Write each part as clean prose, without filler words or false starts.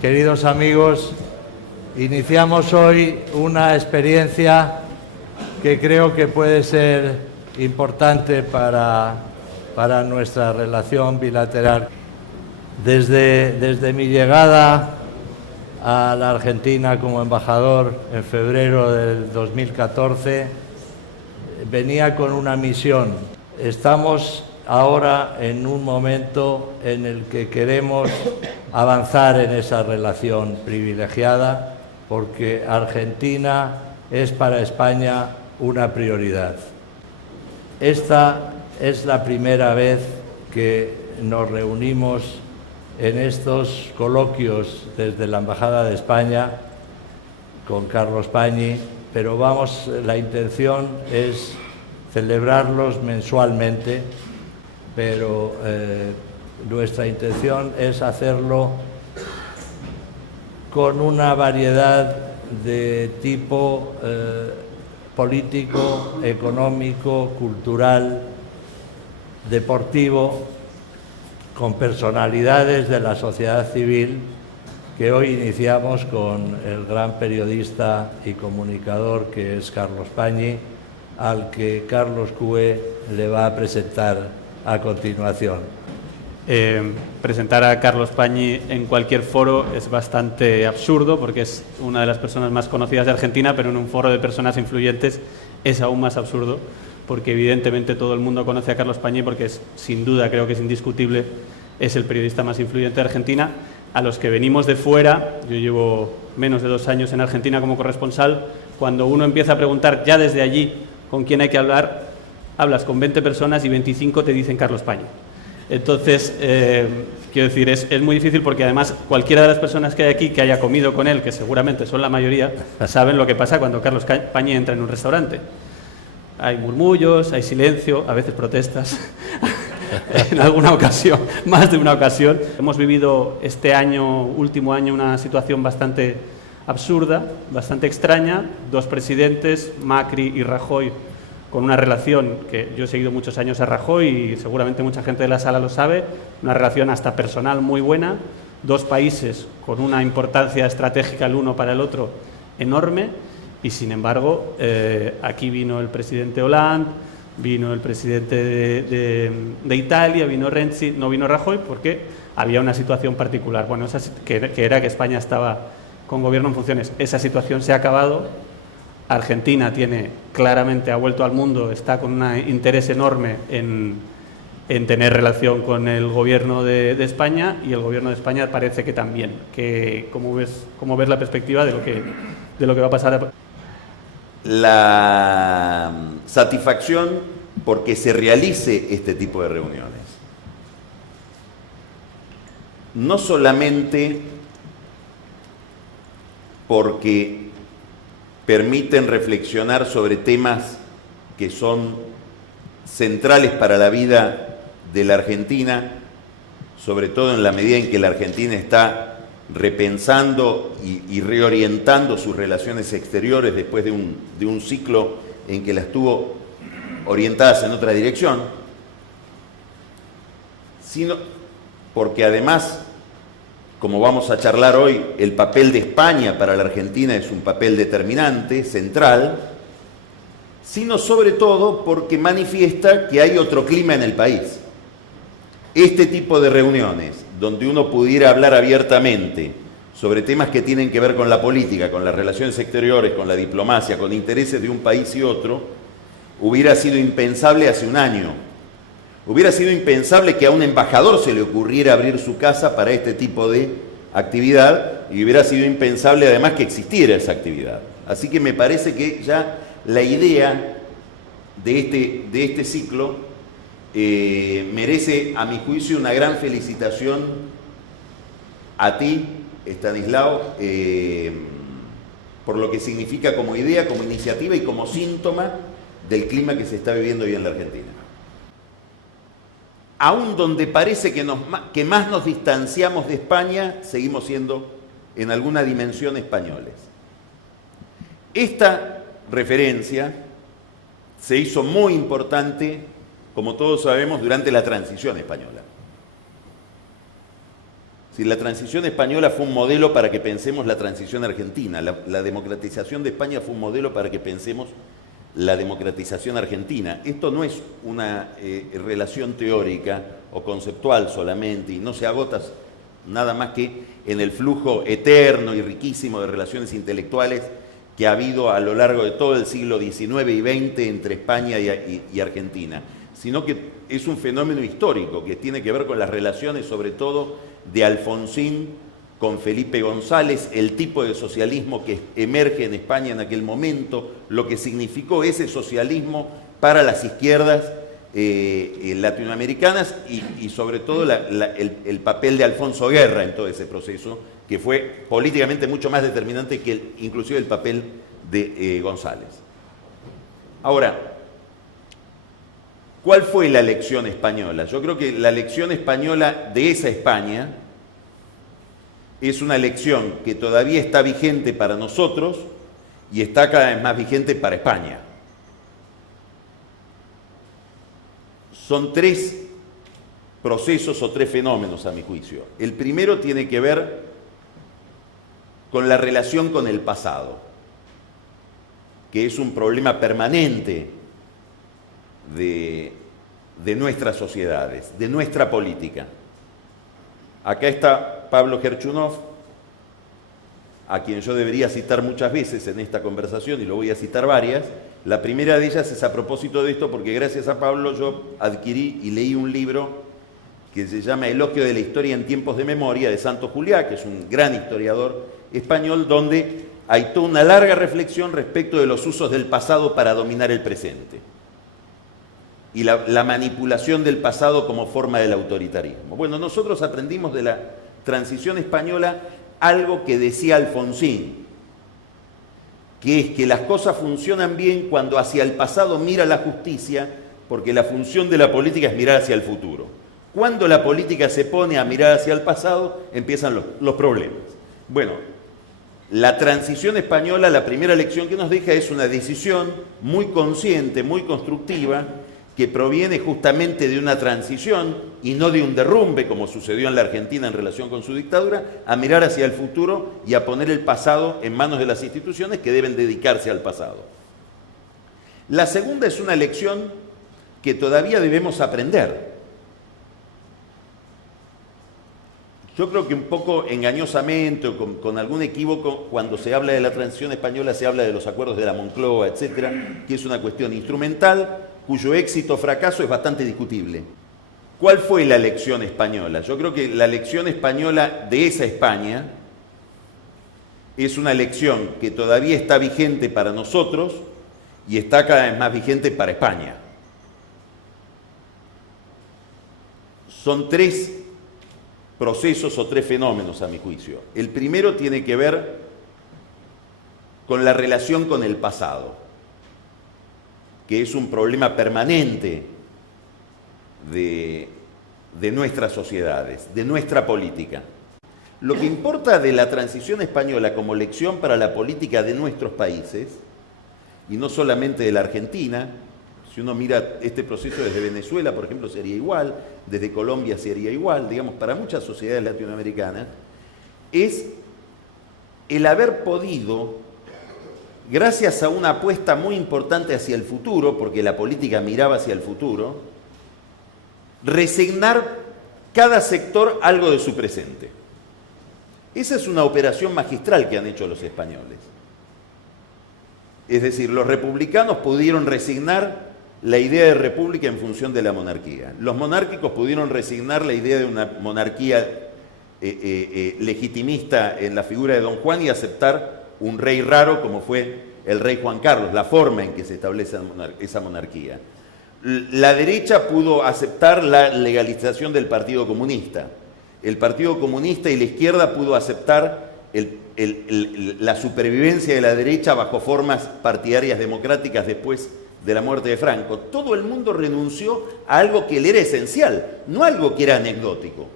Queridos amigos, iniciamos hoy una experiencia que creo que puede ser importante para nuestra relación bilateral. Desde mi llegada a la Argentina como embajador en febrero del 2014, venía con una misión. Estamos ahora en un momento en el que queremos avanzar en esa relación privilegiada, porque Argentina es para España una prioridad. Esta es la primera vez que nos reunimos en estos coloquios desde la Embajada de España con Carlos Pañi, pero la intención es celebrarlos mensualmente, pero nuestra intención es hacerlo con una variedad de tipo político, económico, cultural, deportivo, con personalidades de la sociedad civil que hoy iniciamos con el gran periodista y comunicador que es Carlos Pañi, al que Carlos Cue le va a presentar a continuación. Presentar a Carlos Pañi en cualquier foro es bastante absurdo porque es una de las personas más conocidas de Argentina, pero en un foro de personas influyentes es aún más absurdo porque evidentemente todo el mundo conoce a Carlos Pañi porque es, sin duda, creo que es indiscutible, es el periodista más influyente de Argentina. A los que venimos de fuera, yo llevo menos de 2 años en Argentina como corresponsal, cuando uno empieza a preguntar ya desde allí con quién hay que hablar, hablas con 20 personas y 25 te dicen Carlos Pañi. Entonces, quiero decir, es muy difícil porque además cualquiera de las personas que hay aquí que haya comido con él, que seguramente son la mayoría, saben lo que pasa cuando Carlos Pañi entra en un restaurante. Hay murmullos, hay silencio, a veces protestas. En alguna ocasión, más de una ocasión. Hemos vivido este último año, una situación bastante absurda, bastante extraña. 2 presidentes, Macri y Rajoy, con una relación que yo he seguido muchos años a Rajoy y seguramente mucha gente de la sala lo sabe, una relación hasta personal muy buena, 2 países con una importancia estratégica el uno para el otro enorme y sin embargo aquí vino el presidente Hollande, vino el presidente de Italia, vino Renzi, no vino Rajoy porque había una situación particular, bueno, que era que España estaba con gobierno en funciones. Esa situación se ha acabado. Argentina claramente ha vuelto al mundo, está con un interés enorme en tener relación con el gobierno de España y el gobierno de España parece que también. ¿Cómo ves la perspectiva de lo que va a pasar? La satisfacción porque se realice este tipo de reuniones. No solamente porque permiten reflexionar sobre temas que son centrales para la vida de la Argentina, sobre todo en la medida en que la Argentina está repensando y reorientando sus relaciones exteriores después de un ciclo en que las tuvo orientadas en otra dirección, sino porque además, como vamos a charlar hoy, el papel de España para la Argentina es un papel determinante, central, sino sobre todo porque manifiesta que hay otro clima en el país. Este tipo de reuniones, donde uno pudiera hablar abiertamente sobre temas que tienen que ver con la política, con las relaciones exteriores, con la diplomacia, con intereses de un país y otro, hubiera sido impensable hace un año. Hubiera sido impensable que a un embajador se le ocurriera abrir su casa para este tipo de actividad y hubiera sido impensable además que existiera esa actividad. Así que me parece que ya la idea de este ciclo merece, a mi juicio, una gran felicitación a ti, Estanislao, por lo que significa como idea, como iniciativa y como síntoma del clima que se está viviendo hoy en la Argentina. Aún donde parece que más nos distanciamos de España, seguimos siendo en alguna dimensión españoles. Esta referencia se hizo muy importante, como todos sabemos, durante la transición española. Si la transición española fue un modelo para que pensemos la transición argentina, la democratización de España fue un modelo para que pensemos la democratización argentina. Esto no es una relación teórica o conceptual solamente, y no se agota nada más que en el flujo eterno y riquísimo de relaciones intelectuales que ha habido a lo largo de todo el siglo XIX y XX entre España y Argentina, sino que es un fenómeno histórico que tiene que ver con las relaciones, sobre todo, de Alfonsín con Felipe González, el tipo de socialismo que emerge en España en aquel momento, lo que significó ese socialismo para las izquierdas latinoamericanas y sobre todo el papel de Alfonso Guerra en todo ese proceso, que fue políticamente mucho más determinante que inclusive el papel de González. Ahora, ¿cuál fue la lección española? Yo creo que la lección española de esa España es una lección que todavía está vigente para nosotros y está cada vez más vigente para España. Son tres procesos o tres fenómenos, a mi juicio. El primero tiene que ver con la relación con el pasado, que es un problema permanente de nuestras sociedades, de nuestra política. Acá está Pablo Gerchunov, a quien yo debería citar muchas veces en esta conversación, y lo voy a citar varias. La primera de ellas es a propósito de esto, porque gracias a Pablo yo adquirí y leí un libro que se llama Elogio de la Historia en Tiempos de Memoria, de Santos Juliá, que es un gran historiador español, donde hay toda una larga reflexión respecto de los usos del pasado para dominar el presente y la manipulación del pasado como forma del autoritarismo. Bueno, nosotros aprendimos de la transición española algo que decía Alfonsín, que es que las cosas funcionan bien cuando hacia el pasado mira la justicia, porque la función de la política es mirar hacia el futuro. Cuando la política se pone a mirar hacia el pasado, empiezan los problemas. Bueno, la transición española, la primera lección que nos deja es una decisión muy consciente, muy constructiva, que proviene justamente de una transición y no de un derrumbe, como sucedió en la Argentina en relación con su dictadura, a mirar hacia el futuro y a poner el pasado en manos de las instituciones que deben dedicarse al pasado. La segunda es una lección que todavía debemos aprender. Yo creo que un poco engañosamente o con algún equívoco, cuando se habla de la transición española se habla de los acuerdos de la Moncloa, etcétera, que es una cuestión instrumental, cuyo éxito o fracaso es bastante discutible. ¿Cuál fue la lección española? Yo creo que la lección española de esa España es una lección que todavía está vigente para nosotros y está cada vez más vigente para España. Son tres procesos o tres fenómenos, a mi juicio. El primero tiene que ver con la relación con el pasado, que es un problema permanente de nuestras sociedades, de nuestra política. Lo que importa de la transición española como lección para la política de nuestros países, y no solamente de la Argentina, si uno mira este proceso desde Venezuela, por ejemplo, sería igual, desde Colombia sería igual, digamos, para muchas sociedades latinoamericanas, es el haber podido, gracias a una apuesta muy importante hacia el futuro, porque la política miraba hacia el futuro, resignar cada sector algo de su presente. Esa es una operación magistral que han hecho los españoles. Es decir, los republicanos pudieron resignar la idea de república en función de la monarquía. Los monárquicos pudieron resignar la idea de una monarquía legitimista en la figura de Don Juan y aceptar un rey raro como fue el rey Juan Carlos, la forma en que se establece esa monarquía. La derecha pudo aceptar la legalización del Partido Comunista. El Partido Comunista y la izquierda pudo aceptar la supervivencia de la derecha bajo formas partidarias democráticas después de la muerte de Franco. Todo el mundo renunció a algo que le era esencial, no algo que era anecdótico.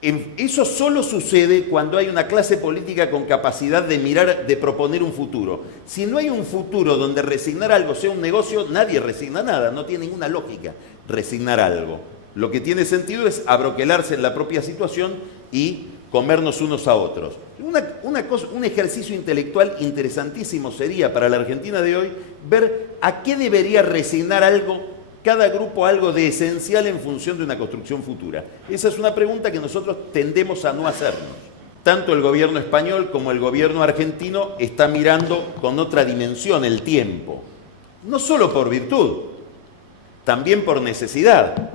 Eso solo sucede cuando hay una clase política con capacidad de mirar, de proponer un futuro. Si no hay un futuro donde resignar algo sea un negocio, nadie resigna nada, no tiene ninguna lógica resignar algo. Lo que tiene sentido es abroquelarse en la propia situación y comernos unos a otros. Un ejercicio intelectual interesantísimo sería para la Argentina de hoy ver a qué debería resignar cada grupo algo de esencial en función de una construcción futura. Esa es una pregunta que nosotros tendemos a no hacernos. Tanto el gobierno español como el gobierno argentino está mirando con otra dimensión el tiempo. No solo por virtud, también por necesidad.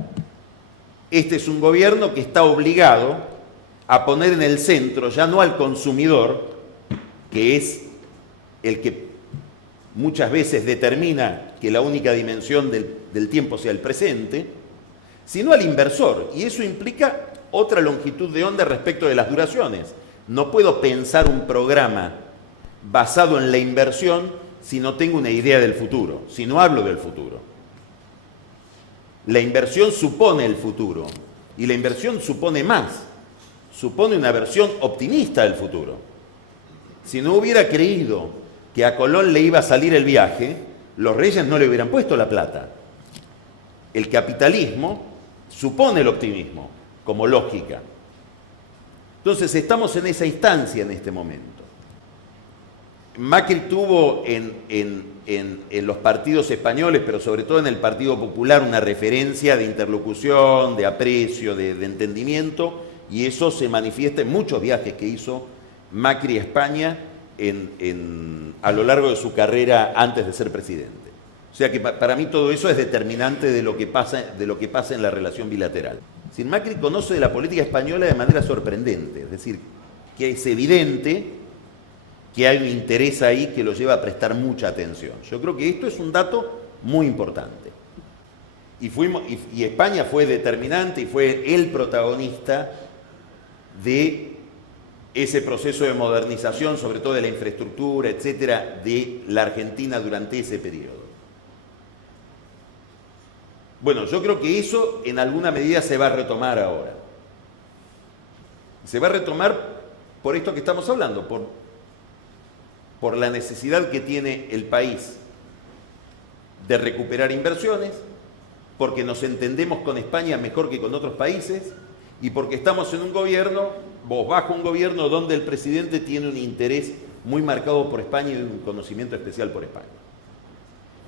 Este es un gobierno que está obligado a poner en el centro, ya no al consumidor, que es el que muchas veces determina que la única dimensión del tiempo sea el presente, sino al inversor. Y eso implica otra longitud de onda respecto de las duraciones. No puedo pensar un programa basado en la inversión si no tengo una idea del futuro, si no hablo del futuro. La inversión supone el futuro y la inversión supone más. Supone una versión optimista del futuro. Si no hubiera creído que a Colón le iba a salir el viaje, los reyes no le hubieran puesto la plata. El capitalismo supone el optimismo como lógica. Entonces estamos en esa instancia en este momento. Macri tuvo en los partidos españoles, pero sobre todo en el Partido Popular, una referencia de interlocución, de aprecio, de entendimiento, y eso se manifiesta en muchos viajes que hizo Macri a España a lo largo de su carrera antes de ser presidente. O sea que para mí todo eso es determinante de lo que pasa en la relación bilateral. Macri conoce de la política española de manera sorprendente, es decir, que es evidente que hay un interés ahí que lo lleva a prestar mucha atención. Yo creo que esto es un dato muy importante. Y España fue determinante y fue el protagonista de ese proceso de modernización, sobre todo de la infraestructura, etcétera, de la Argentina durante ese periodo. Bueno, yo creo que eso en alguna medida se va a retomar ahora. Se va a retomar por esto que estamos hablando, por la necesidad que tiene el país de recuperar inversiones, porque nos entendemos con España mejor que con otros países y porque estamos en un gobierno, bajo un gobierno donde el presidente tiene un interés muy marcado por España y un conocimiento especial por España.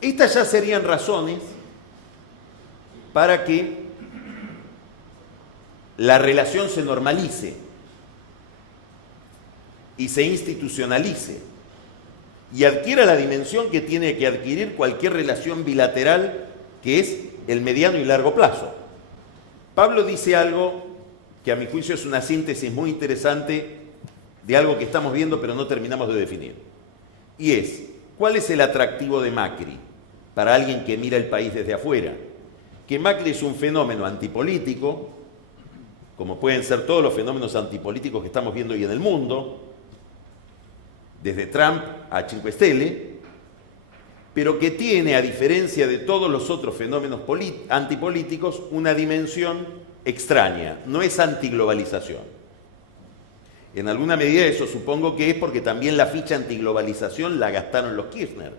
Estas ya serían razones para que la relación se normalice y se institucionalice y adquiera la dimensión que tiene que adquirir cualquier relación bilateral, que es el mediano y largo plazo. Pablo dice algo que a mi juicio es una síntesis muy interesante de algo que estamos viendo pero no terminamos de definir. Y es, ¿cuál es el atractivo de Macri para alguien que mira el país desde afuera? Que Macri es un fenómeno antipolítico, como pueden ser todos los fenómenos antipolíticos que estamos viendo hoy en el mundo, desde Trump a Cinque Stelle, pero que tiene, a diferencia de todos los otros fenómenos antipolíticos, una dimensión extraña, no es antiglobalización. En alguna medida eso supongo que es porque también la ficha antiglobalización la gastaron los Kirchner.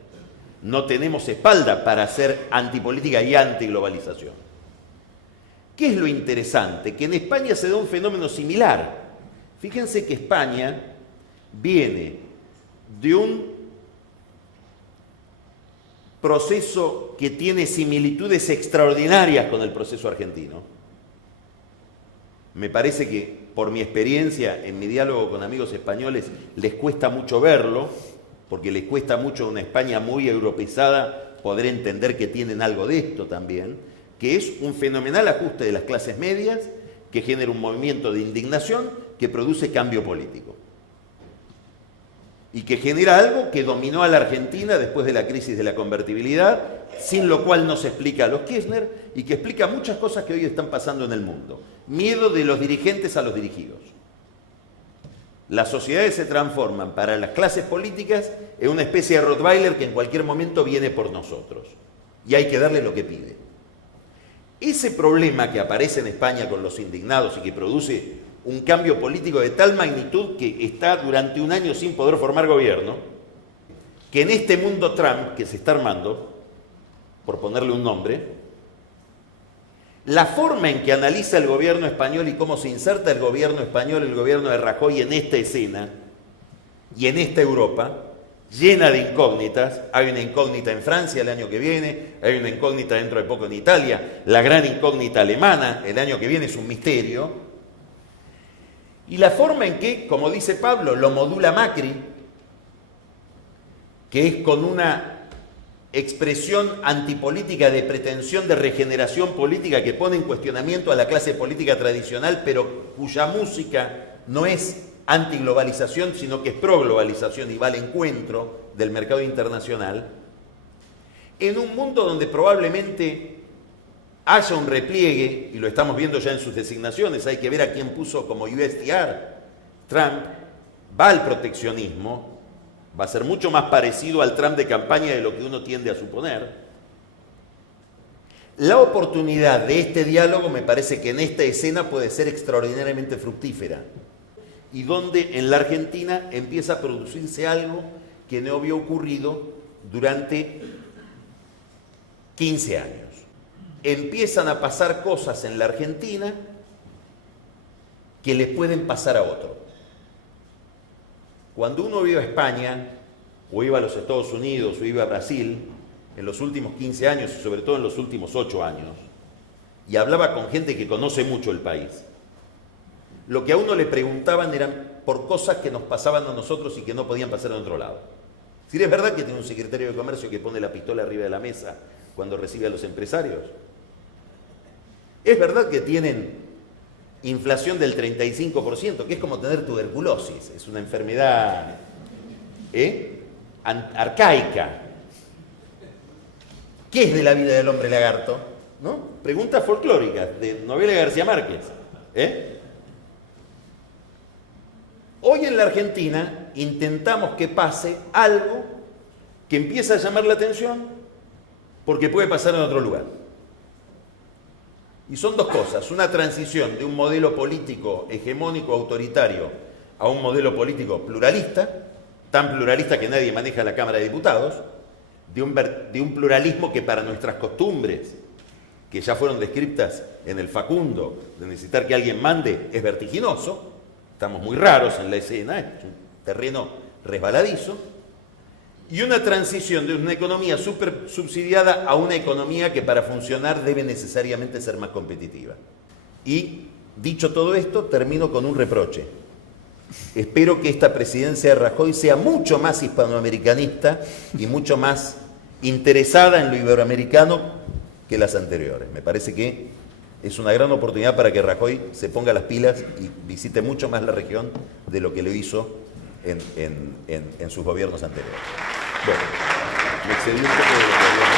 No tenemos espalda para hacer antipolítica y antiglobalización. ¿Qué es lo interesante? Que en España se da un fenómeno similar. Fíjense que España viene de un proceso que tiene similitudes extraordinarias con el proceso argentino. Me parece que, por mi experiencia en mi diálogo con amigos españoles, les cuesta mucho verlo, porque les cuesta mucho a una España muy europeizada poder entender que tienen algo de esto también, que es un fenomenal ajuste de las clases medias que genera un movimiento de indignación que produce cambio político. Y que genera algo que dominó a la Argentina después de la crisis de la convertibilidad, sin lo cual no se explica a los Kirchner y que explica muchas cosas que hoy están pasando en el mundo. Miedo de los dirigentes a los dirigidos. Las sociedades se transforman para las clases políticas en una especie de Rottweiler que en cualquier momento viene por nosotros. Y hay que darle lo que pide. Ese problema que aparece en España con los indignados y que produce un cambio político de tal magnitud que está durante un año sin poder formar gobierno, que en este mundo Trump que se está armando, por ponerle un nombre, la forma en que analiza el gobierno español y cómo se inserta el gobierno español, el gobierno de Rajoy en esta escena y en esta Europa, llena de incógnitas. Hay una incógnita en Francia el año que viene, hay una incógnita dentro de poco en Italia, la gran incógnita alemana el año que viene es un misterio. Y la forma en que, como dice Pablo, lo modula Macri, que es con una expresión antipolítica de pretensión de regeneración política que pone en cuestionamiento a la clase política tradicional, pero cuya música no es antiglobalización, sino que es proglobalización y va al encuentro del mercado internacional, en un mundo donde probablemente haya un repliegue, y lo estamos viendo ya en sus designaciones, hay que ver a quién puso como USTR, Trump, va al proteccionismo, va a ser mucho más parecido al Trump de campaña de lo que uno tiende a suponer. La oportunidad de este diálogo me parece que en esta escena puede ser extraordinariamente fructífera y donde en la Argentina empieza a producirse algo que no había ocurrido durante 15 años. Empiezan a pasar cosas en la Argentina que le pueden pasar a otro. Cuando uno iba a España, o iba a los Estados Unidos, o iba a Brasil, en los últimos 15 años, y sobre todo en los últimos 8 años, y hablaba con gente que conoce mucho el país, lo que a uno le preguntaban eran por cosas que nos pasaban a nosotros y que no podían pasar en otro lado. Si es verdad que tiene un secretario de Comercio que pone la pistola arriba de la mesa cuando recibe a los empresarios. Es verdad que tienen inflación del 35%, que es como tener tuberculosis, es una enfermedad arcaica. ¿Qué es de la vida del hombre lagarto? ¿No? Preguntas folclóricas de novela de García Márquez. Hoy en la Argentina intentamos que pase algo que empieza a llamar la atención porque puede pasar en otro lugar. Y son dos cosas, una transición de un modelo político hegemónico autoritario a un modelo político pluralista, tan pluralista que nadie maneja la Cámara de Diputados, de un pluralismo que para nuestras costumbres, que ya fueron descritas en el Facundo, de necesitar que alguien mande, es vertiginoso, estamos muy raros en la escena, es un terreno resbaladizo, y una transición de una economía súper subsidiada a una economía que para funcionar debe necesariamente ser más competitiva. Y dicho todo esto, termino con un reproche. Espero que esta presidencia de Rajoy sea mucho más hispanoamericanista y mucho más interesada en lo iberoamericano que las anteriores. Me parece que es una gran oportunidad para que Rajoy se ponga las pilas y visite mucho más la región de lo que lo hizo en sus gobiernos anteriores. Bueno, me excedí un poco de lo que había.